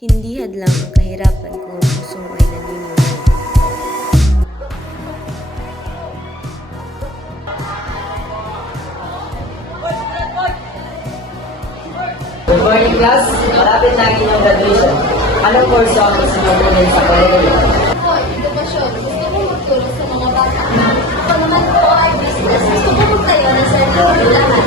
Hindi hadlang ang kahirapan kung ang puso mo ay naniniwala. Good morning, class. Malapit na ang inyong graduation. Anong course ang gusto mo kunin sa kolehiyo? Ako, edukasyon. Gusto ko magtulong sa mga bata. Ako naman po ay business. Gusto ko magtayo ng sarili lahat.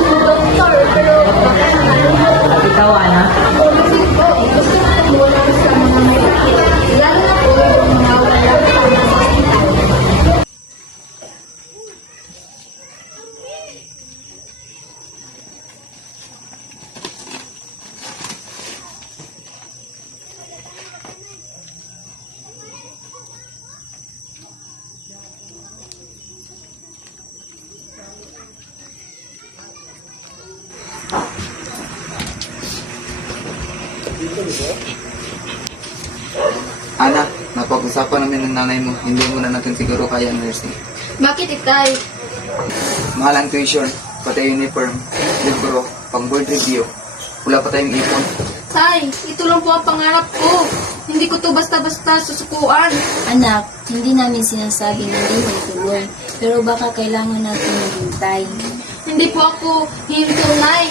Doktor, pero baka naman. At ikaw, Ana? Ako kasi po, gusto ko tumulong sa mga may sakit. Lalo na po yung mga walang tama sa hospital. Ana, napag-usapan namin ng nanay mo. Hindi mo na natin siguro kaya ang nursing. Bakit itay? Mahal ang tuition, pati uniform, libro, pang board review. Wala pa tayong ipon. Tay, ito lang po ang pangarap ko. Hindi ko to basta-basta susukuan. Anak, hindi namin sinasabing hindi mo ituloy, pero baka kailangan natin maghintay. Hindi po ako hintunay.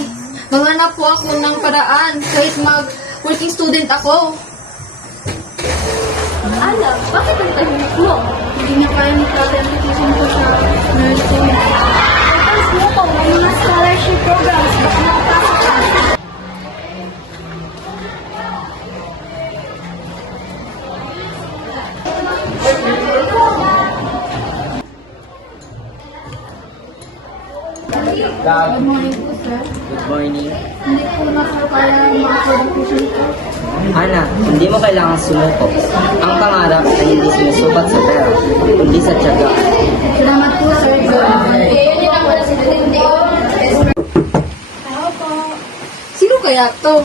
Maghanap po ako ng paraan kahit mag-working student ako. Alam, bakit ang tahimik mo? Hindi niya kaya mag-application ko sa nursing. Tapos mo po, may mga scholarship programs. Baka makapasok ka. Good morning po, sir. Good morning. Hindi po na po kaya mag-application ko. Ana, hindi mo kailangan sumuko. Ang pangarap ay hindi sinusukat sa pera, kundi sa tiyaga. Salamat po, Sir John. Hello po. Sino kaya to?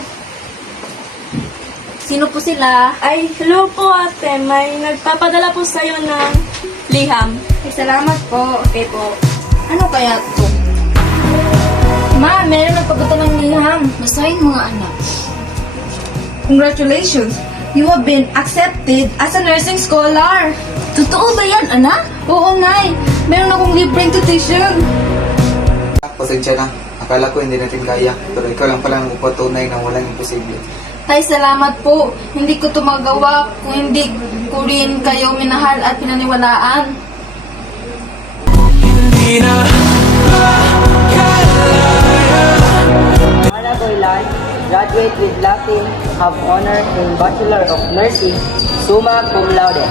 Sino po sila? Ay, hello po ate. May nagpapadala po sa'yo ng liham. Ay, salamat po. Okay po. Ano kaya to? Ma, meron nagpapunta ng liham. Basahin mga anak. Congratulations! You have been accepted as a nursing scholar. Totoo ba yan, anak? Oo, Nay. Meron akong libreng tuition. Pasensya na. Akala ko hindi natin kaya. Pero ikaw lang pala ang upatunay na walang imposible. Ay, salamat po. Hindi ko to magawa kung hindi ko rin kayo minahal at pinaniwalaan. Ana Goylan, graduate with Latin, have honor in Bachelor of Nursing, summa cum laude.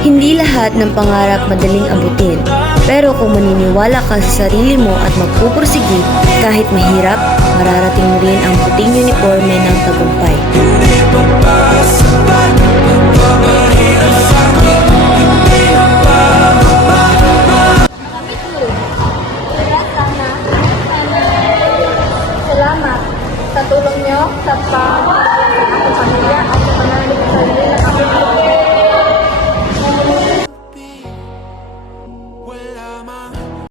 Hindi lahat ng pangarap madaling abutin. Pero kung maniniwala ka sa sarili mo at magpupursigi, kahit mahirap, mararating mo rin ang puting uniforme ng tagumpay. Salamat sa tulong nyo sa